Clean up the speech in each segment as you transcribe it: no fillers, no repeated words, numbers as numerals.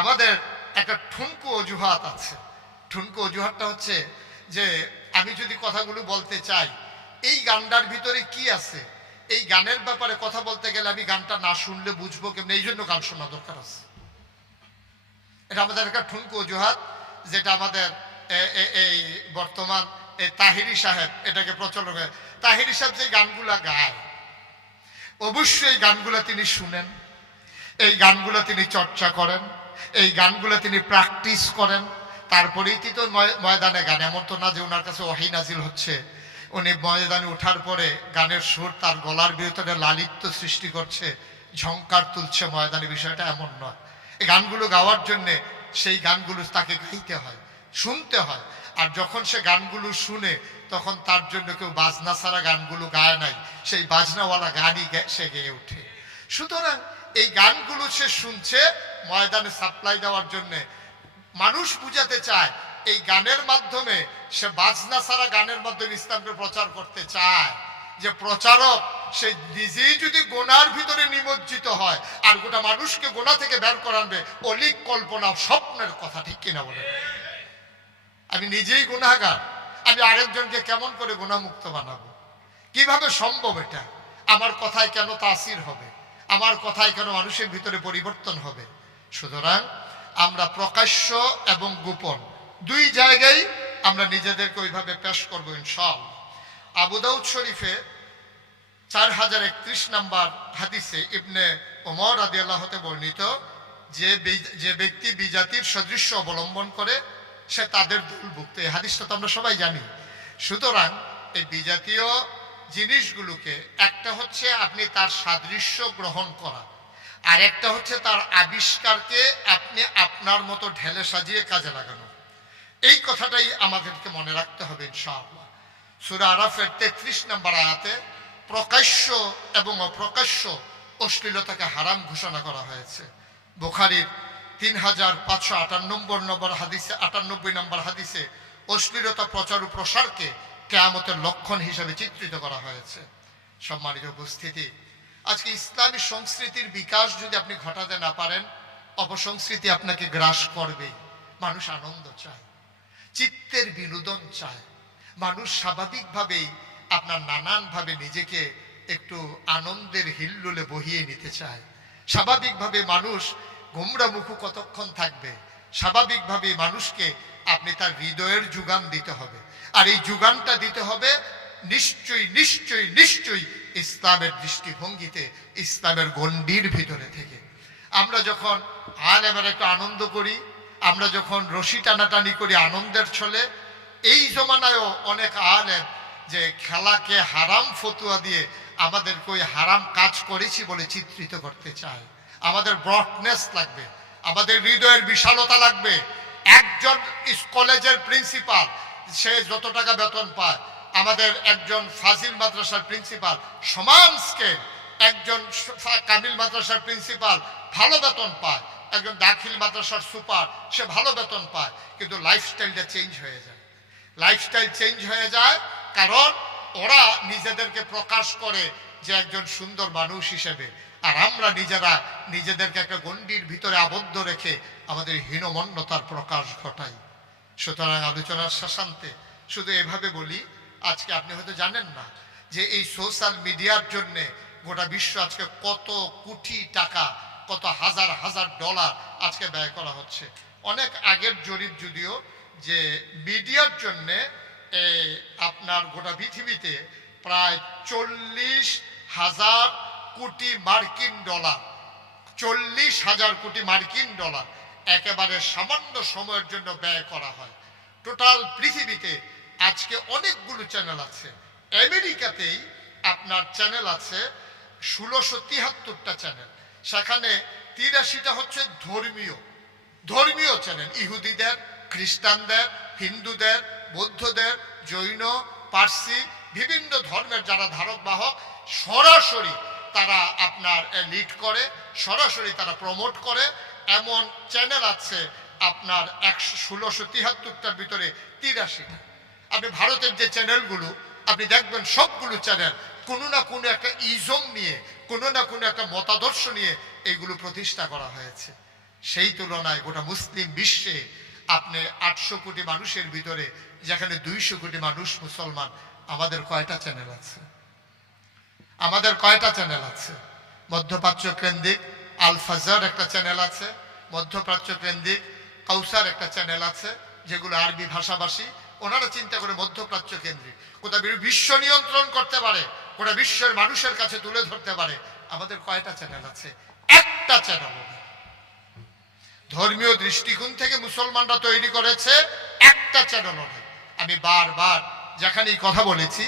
আমাদের একটা ঠুনকো অজুহাত আছে। ঠুনকো অজুহাতটা হচ্ছে যে আমি যদি কথাগুলো বলতে চাই, এই গানটার ভিতরে কি আছে, এই গানের ব্যাপারে কথা বলতে গেলে আমি গানটা না শুনলে বুঝবো কেমন, এই জন্য গান শোনা দরকার আছে। এটা আমাদের একটা ঠুনকো অজুহাত, যেটা আমাদের এই বর্তমান তাহিরি সাহেব এটাকে প্রচলন করে। তাহিরি সাহেব যে গানগুলা গায়, অবশ্যই গানগুলা তিনি শুনেন, এই গানগুলো তিনি চর্চা করেন, এই গানগুলো তিনি প্র্যাকটিস করেন, তারপরেই তো ময়দানে গান। এমন তো না যে ওনার কাছে ওয়াহি নাজিল হচ্ছে, উনি ময়দানে ওঠার পরে গানের সুর তার গলার ভিতরে লালিত্য সৃষ্টি করছে, ঝংকার তুলছে ময়দানে, বিষয়টা এমন নয়। এই গানগুলো গাওয়ার জন্যে সেই গানগুলো তাকে গাইতে হয়, শুনতে হয়। আর যখন সে গানগুলো শুনে তখন তার জন্য কেউ বাজনা ছাড়া গানগুলো গায় নাই, সেই বাজনাওয়ালা গানই সে গেয়ে ওঠে। সুতরাং এই গানগুলো সে শুনছে ময়দানে সাপ্লাই দেওয়ার জন্যে। মানুষ বুঝাতে চায় এই গানের মাধ্যমে, সে বাজনা ছাড়া গানের মাধ্যমে ইসলামকে প্রচার করতে চায়, যে প্রচারক সে নিজেই যদি গোনার ভিতরে নিমজ্জিত হয় আর গোটা মানুষকে গোনা থেকে বের করাবে, অলিক কল্পনা স্বপ্নের কথা, ঠিক কিনা বলে? আমি নিজেই গুনাহগার, আমি আরেকজনকে কেমন করে গুনাহমুক্ত বানাবো? কিভাবে সম্ভব এটা? আমার কথায় কেন তাসির হবে? আমার কথায় কেন মানুষের ভিতরে পরিবর্তন হবে? সুতরাং আমরা প্রকাশ্য এবং গোপন দুই জায়গায় আমরা নিজেদেরকে ওইভাবে পেশ করবো ইনশাআল্লাহ। আবু দাউদ শরীফে 4031 নম্বর হাদিসে ইবনে ওমর রাদিয়াল্লাহু হতে বর্ণিত, যে ব্যক্তি বিজাতির সদৃশ্য অবলম্বন করে সে তাদের দলভুক্ত। এই হাদিসটা তো আমরা সবাই জানি। সুতরাং এই বিজাতীয় জিনিসগুলোকে, একটা হচ্ছে আপনি তার সাদৃশ্য গ্রহণ করা, আর একটা হচ্ছে তার আবিষ্কারকে আপনি আপনার মতো ঢেলে সাজিয়ে কাজে লাগানো। এই কথাটাই আমাদেরকে মনে রাখতে হবে ইনশাআল্লাহ। সূরা আরাফের 33 নম্বর আয়াতে প্রকাশ্য এবং অপ্রকাশ্য অশ্লীলতাকে হারাম ঘোষণা করা হয়েছে। বুখারীর 3558 নম্বর হাদিসে, 98 নম্বর হাদিসে অশ্লীলতা প্রচার ও প্রসারকে কিয়ামতের লক্ষণ হিসেবে চিত্রিত করা হয়েছে। সম্মানিত উপস্থিতি, আজকে ইসলামী সংস্কৃতির বিকাশ যদি আপনি ঘটাতে না পারেন, অপসংস্কৃতি আপনাকে গ্রাস করবেই। মানুষ আনন্দ চায়, চিত্তের বিনোদন চায়, মানুষ স্বাভাবিকভাবেই আপনার নানানভাবে নিজেকে একটু আনন্দের হিল্লোলে বহিয়ে নিতে চায়। স্বাভাবিকভাবে মানুষ গোমরামুখু কতক্ষণ থাকবে? স্বাভাবিকভাবে মানুষকে আপনি তার হৃদয়ের যোগান দিতে হবে, আর এই যোগানটা দিতে হবে নিশ্চয়ই নিশ্চয়ই নিশ্চয়ই ইসলামের দৃষ্টিভঙ্গিতে, ইসলামের গণ্ডির ভিতরে থেকে। আমরা যখন আলেমের একটু আনন্দ করি, আমরা যখন রশি টানাটানি করি আনন্দের ছলে, এই জমানায়ও অনেক আলেম যে খেলাকে হারাম ফতুয়া দিয়ে আমাদেরকে ওই হারাম কাজ করেছি বলে চিত্রিত করতে চায়। আমাদের ব্রডনেস লাগবে, আমাদের হৃদয়ের বিশালতা লাগবে। একজন কলেজের প্রিন্সিপাল, সে যত টাকা বেতন পায়, আমাদের একজন ফাজিল মাদ্রাসার প্রিন্সিপাল সমান স্কেল, একজন কামিল মাদ্রাসার প্রিন্সিপাল ভালো বেতন পায়, একজন দাখিল মাদ্রাসার সুপার সে ভালো বেতন পায়, কিন্তু লাইফস্টাইলটা চেঞ্জ হয়ে যায়। লাইফস্টাইল চেঞ্জ হয়ে যায় কারণ ওরা নিজেদেরকে প্রকাশ করে যে একজন সুন্দর মানুষ হিসেবে, আর আমরা নিজেরা নিজেদেরকে একটা গণ্ডির ভিতরে আবদ্ধ রেখে আমাদের হীনমন্যতার প্রকাশ ঘটাই। সুতরাং আলোচনার শেষান্তে শুধু এভাবে বলি, আজকে আপনি হয়তো জানেন না যে এই সোশ্যাল মিডিয়ার জন্যে গোটা বিশ্ব আজকে কত কোটি টাকা, কত হাজার হাজার ডলার আজকে ব্যয় করা হচ্ছে। অনেক আগের জরিপ যদিও, যে মিডিয়ার জন্যে আপনার গোটা পৃথিবীতে প্রায় 40,000 কোটি মার্কিন ডলার, 40,000 কোটি মার্কিন ডলার একেবারে সামান্য সময়ের জন্য ব্যয় করা হয়। টোটাল পৃথিবীতে আজকে অনেকগুলো চ্যানেল আছে। আমেরিকাতেই আপনার চ্যানেল আছে 1673টা চ্যানেল, সেখানে 83টা হচ্ছে ধর্মীয় চ্যানেল, ইহুদিদের, খ্রিস্টানদের, হিন্দুদের, বৌদ্ধদের, জৈন, পার্সি, বিভিন্ন ধর্মের যারা ধারক বাহক সরাসরি তারা আপনার লিড করে, সরাসরি তারা প্রমোট করে, এমন চ্যানেল আছে আপনার 1673টার ভিতরে 83টা। আপনি ভারতের যে চ্যানেলগুলো আপনি দেখবেন সবগুলো চ্যানেল কোনো না কোনো একটা ইজম নিয়ে, কোনো না কোনো একটা মতাদর্শ নিয়ে এইগুলো প্রতিষ্ঠা করা হয়েছে। সেই তুলনায় গোটা মুসলিম বিশ্বে আপনি 800 কোটি মানুষের ভিতরে যেখানে 200 কোটি মানুষ মুসলমান, আমাদের কয়টা চ্যানেল আছে? আমাদের কয়টা চ্যানেল আছে? মধ্যপ্রাচ্য কেন্দ্রিক আল ফাজার একটা চ্যানেল আছে, মধ্যপ্রাচ্য কেন্দ্রিক কাউসার একটা চ্যানেল আছে, যেগুলো আরবি ভাষাভাষী। ওনারা চিন্তা করে মধ্যপ্রাচ্য কেন্দ্রিক গোটা বিশ্ব নিয়ন্ত্রণ করতে পারে, গোটা বিশ্বের মানুষের কাছে তুলে ধরতে পারে। আমাদের কয়টা চ্যানেল আছে? একটা চ্যানেল। ধর্মীয় দৃষ্টিকোণ থেকে মুসলমানরা তৈরি করেছে, একটা চ্যানেল নয়। আমি বারবার যেখানেই কথা বলেছি,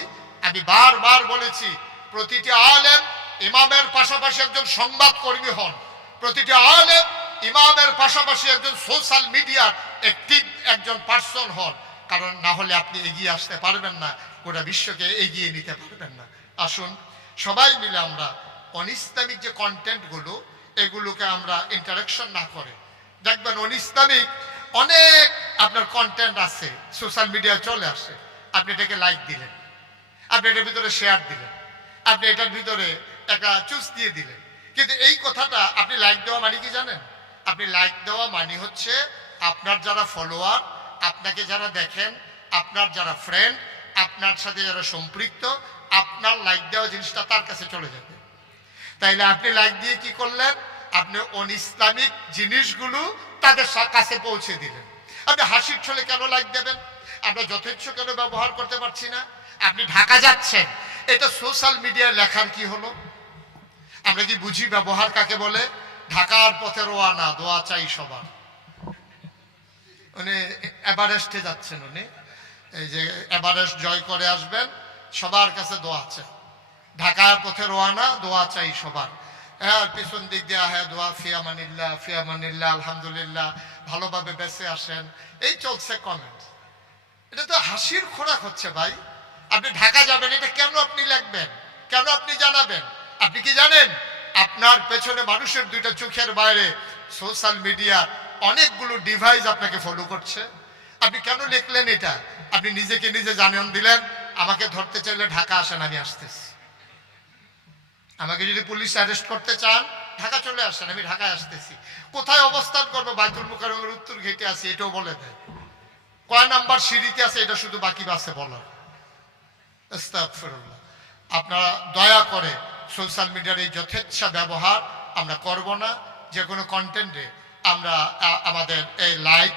আমি বারবার বলেছি, প্রতিটি আলেম ইমামের পাশাপাশি একজন সংবাদ কর্মী হন, প্রতিটি আলেম ইমামের পাশাপাশি একজন সোশ্যাল মিডিয়ার অ্যাক্টিভ একজন পার্সন হন। কারণ না হলে আপনি এগিয়ে আসতে পারবেন না, গোটা বিশ্বকে এগিয়ে নিতে পারবেন না। আসুন সবাই মিলে আমরা অনইসলামিক যে কন্টেন্টগুলো, এগুলোকে আমরা ইন্টারাকশন না করে, দেখবেন অনইসলামিক অনেক আপনার কন্টেন্ট আছে সোশ্যাল মিডিয়ায় চলে আসে। আপনি এটাকে লাইক দিলেন, আপনি এটার ভিতরে শেয়ার দিলেন, আপনি এটার ভিতরে একটা চুজ দিয়ে দিলেন। কিন্তু এই কথাটা আপনি লাইক দেওয়া মানে কি জানেন? আপনি লাইক দেওয়া মানে হচ্ছে আপনার যারা ফলোয়ার, আপনাকে যারা দেখেন, আপনার যারা ফ্রেন্ড, আপনার সাথে যারা সম্পৃক্ত, আপনার লাইক দেওয়া জিনিসটা তার কাছে চলে যাবে। তাইলে আপনি লাইক দিয়ে কি করলেন? আপনি অনইসলামিক জিনিসগুলো তাদের কাছে পৌঁছে দিলেন। আপনি হাসির ছলে কেন লাইক দেবেন? আমরা যথেচ্ছ কেন ব্যবহার করতে পারছি না? আপনি ঢাকা যাচ্ছেন, এটা সোশ্যাল মিডিয়ায় লেখার কি হলো? আমরা কি বুঝি ব্যবহার কাকে বলে? ঢাকার পথে রওনা, দোয়া চাই সবার। উনি এভারেস্টে যাচ্ছেন, উনি এই যে এভারেস্ট জয় করে আসবেন, সবার কাছে দোয়া চাই। ঢাকার পথে রওনা, দোয়া চাই সবার। হ্যাঁ, পিছন দিক দিয়ে হ্যাঁ দোয়া ফিয়ামানিল্লাহ, ফিয়ামানিল্লাহ, আলহামদুলিল্লাহ, ভালোভাবে বেঁচে আসেন, এই চলছে কমেন্ট। এটা তো হাসির খোরাক হচ্ছে ভাই। আপনি ঢাকা যাবেন, এটা কেন আপনি লিখবেন? কেন আপনি জানাবেন? আপনি কি জানেন আপনার পেছনে মানুষের দুইটা চোখের বাইরে সোশ্যাল মিডিয়া অনেকগুলো ডিভাইস আপনাকে ফলো করছে? আপনি কেন লিখলেন এটা? আপনি নিজেকে নিজে জানান দিলেন, আমাকে ধরতে চাইলে ঢাকা আসেন, আমি আসতেছি। আমাকে যদি পুলিশ অ্যারেস্ট করতে চান, ঢাকা চলে আসেন, আমি ঢাকায় আসতেছি। কোথায় অবস্থান করবো? বাইতুল মুকাররমের উত্তর গেটে আছে, এটাও বলে দেয়। কয় নাম্বার সিঁড়িতে আছে, এটা শুধু বাকি বাসে বলার। আস্তাগফিরুল্লাহ। আপনারা দয়া করে সোশ্যাল মিডিয়ার এই যথেচ্ছা ব্যবহার আমরা করব না। যে কোনো কন্টেন্টে আমরা আমাদের এই লাইক,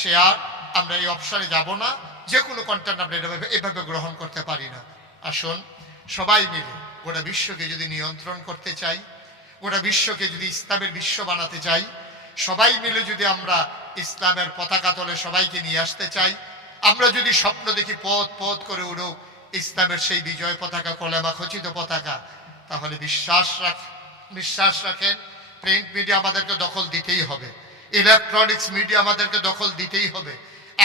শেয়ার, আমরা এই অপশনে যাব না। যে কোনো কন্টেন্ট আমরা এভাবে গ্রহণ করতে পারি না। আসুন সবাই মিলে গোটা বিশ্বকে যদি নিয়ন্ত্রণ করতে চাই, গোটা বিশ্বকে যদি ইসলামের বিশ্ব বানাতে চাই, সবাই মিলে যদি আমরা ইসলামের পতাকা তলে সবাইকে নিয়ে আসতে চাই, আমরা যদি স্বপ্ন দেখি পথ পথ করে উড়ুক ইসলামের সেই বিজয় পতাকা, কলেমা খচিত পতাকা, তাহলে বিশ্বাস রাখেন প্রিন্ট মিডিয়া আমাদেরকে দখল দিতেই হবে, ইলেকট্রনিক্স মিডিয়া আমাদেরকে দখল দিতেই হবে।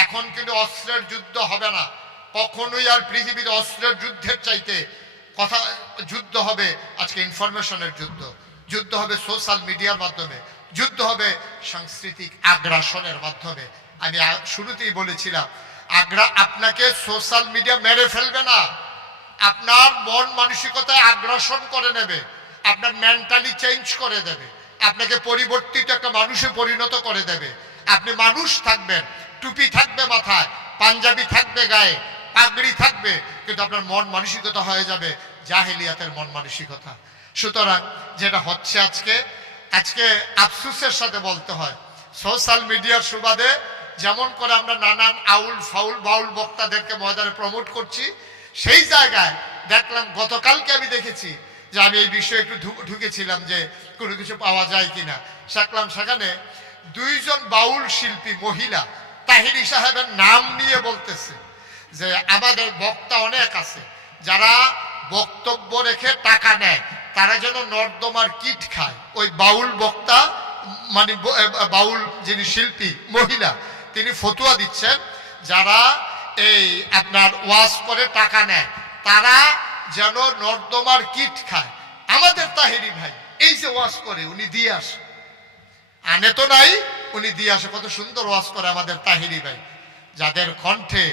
এখন কিন্তু অস্ত্রের যুদ্ধ হবে না কখনোই। আর পৃথিবীতে অস্ত্রের যুদ্ধের চাইতে যুদ্ধ হবে আজকে ইনফরমেশনের যুদ্ধ, যুদ্ধ হবে সোশ্যাল মিডিয়ার মাধ্যমে, যুদ্ধ হবে সাংস্কৃতিক আগ্রাসনের মাধ্যমে। আমি শুরুতেই বলেছিলাম, আপনাকে সোশ্যাল মিডিয়া মেরে ফেলবে না, আপনার মন মানসিকতায় আগ্রাসন করে নেবে, আপনার মেন্টালি চেঞ্জ করে দেবে, আপনাকে পরিবর্তিত একটা মানুষে পরিণত করে দেবে। আপনি মানুষ থাকবেন, টুপি থাকবে মাথায়, পাঞ্জাবি থাকবে গায়ে, পাগড়ি থাকবে, কিন্তু আপনার মন মানসিকতা হয়ে যাবে জাহেলিয়াতের মন মানসিকতা। সুতরাং যেটা হচ্ছে আজকে আফসোসের সাথে বলতে হয়, সোশ্যাল মিডিয়ার সুবাদে যেমন করে আমরা নানান আউল ফাউল বাউল বক্তাদেরকে ময়দানে প্রমোট করছি, সেই জায়গায় দেখলাম গতকালকে আমি দেখেছি যে আমি এই বিষয়ে একটু ঢুকেছিলাম যে কোনো কিছু পাওয়া যায় কিনা, দেখলাম সেখানে দুইজন বাউল শিল্পী মহিলা তাহিরি সাহেবের নাম নিয়ে বলতেছে যে আমাদের বক্তা অনেক আছে যারা বক্তব্য রেখে টাকা নেয়, তারা যেন নর্দমার কিট খায়। ওই বাউল বক্তা মানে বাউল যিনি শিল্পী মহিলা, তিনি ফতুয়া দিচ্ছেন যারা এই আপনার ওয়াজ করে টাকা নেয় তারা যেন নর্দমার কিট খায়। আমাদের তাহেরি ভাই এই যে ওয়াজ করে উনি দিয়ে আসে, আনে তো নাই, উনি দিয়ে আসে। কত সুন্দর ওয়াজ করে আমাদের তাহেরি ভাই, যাদের কণ্ঠে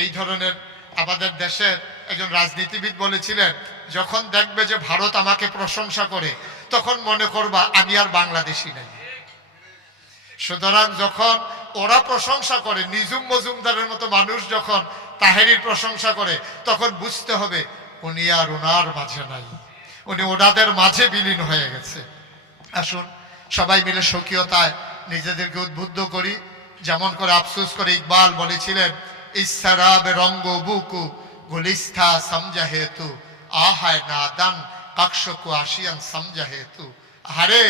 এই ধরনের। আমাদের দেশের একজন রাজনীতিবিদ বলেছিলেন, যখন দেখবে যে ভারত আমাকে প্রশংসা করে তখন মনে করবা আমি আর বাংলাদেশি নাই। সুতরাং যখন ওরা প্রশংসা করে, নিজুম মজুমদারের মতো মানুষ যখন তাহেরির প্রশংসা করে, তখন বুঝতে হবে উনি আর ওনার মাঝে নাই, উনি ওনাদের মাঝে বিলীন হয়ে গেছে। আসুন সবাই মিলে স্বকীয়তায় নিজেদেরকে উদ্বুদ্ধ করি। যেমন করে আফসোস করে ইকবাল বলেছিলেন, ইসরাবে রঙ্গ বুকু গুলিস্থা সমঝা হেতু আহায় নাদান কাকশকু আসিয়ান সমঝা হেতু। আহারে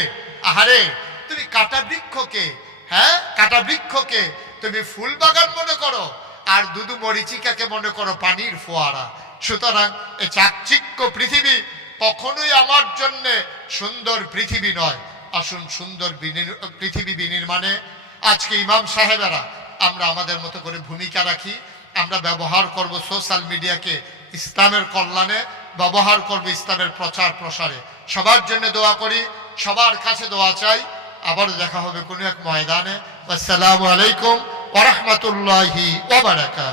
আহারে, তুমি কাটা বৃক্ষকে, হ্যাঁ কাটা বৃক্ষকে তুমি ফুল বাগান মনে করো, আর দুদু মরিচিকাকে মনে করো পানির ফোয়ারা। সুতরাং এই চাকচিক্য পৃথিবী কখনোই আমার জন্য সুন্দর পৃথিবী নয়। আসুন সুন্দর পৃথিবী বিনির্মাণে আজকে ইমাম সাহেবেরা আমরা আমাদের মতো করে ভূমিকা রাখি। আমরা ব্যবহার করব সোশ্যাল মিডিয়াকে ইসলামের কল্যাণে, ব্যবহার করব ইসলামের প্রচার প্রসারে। সবার জন্য দোয়া করি, সবার কাছে দোয়া চাই। আবারও দেখা হবে কোনো এক ময়দানে। আসসালামু আলাইকুম ওয়া রাহমাতুল্লাহি ওয়া বারাকাতুহু।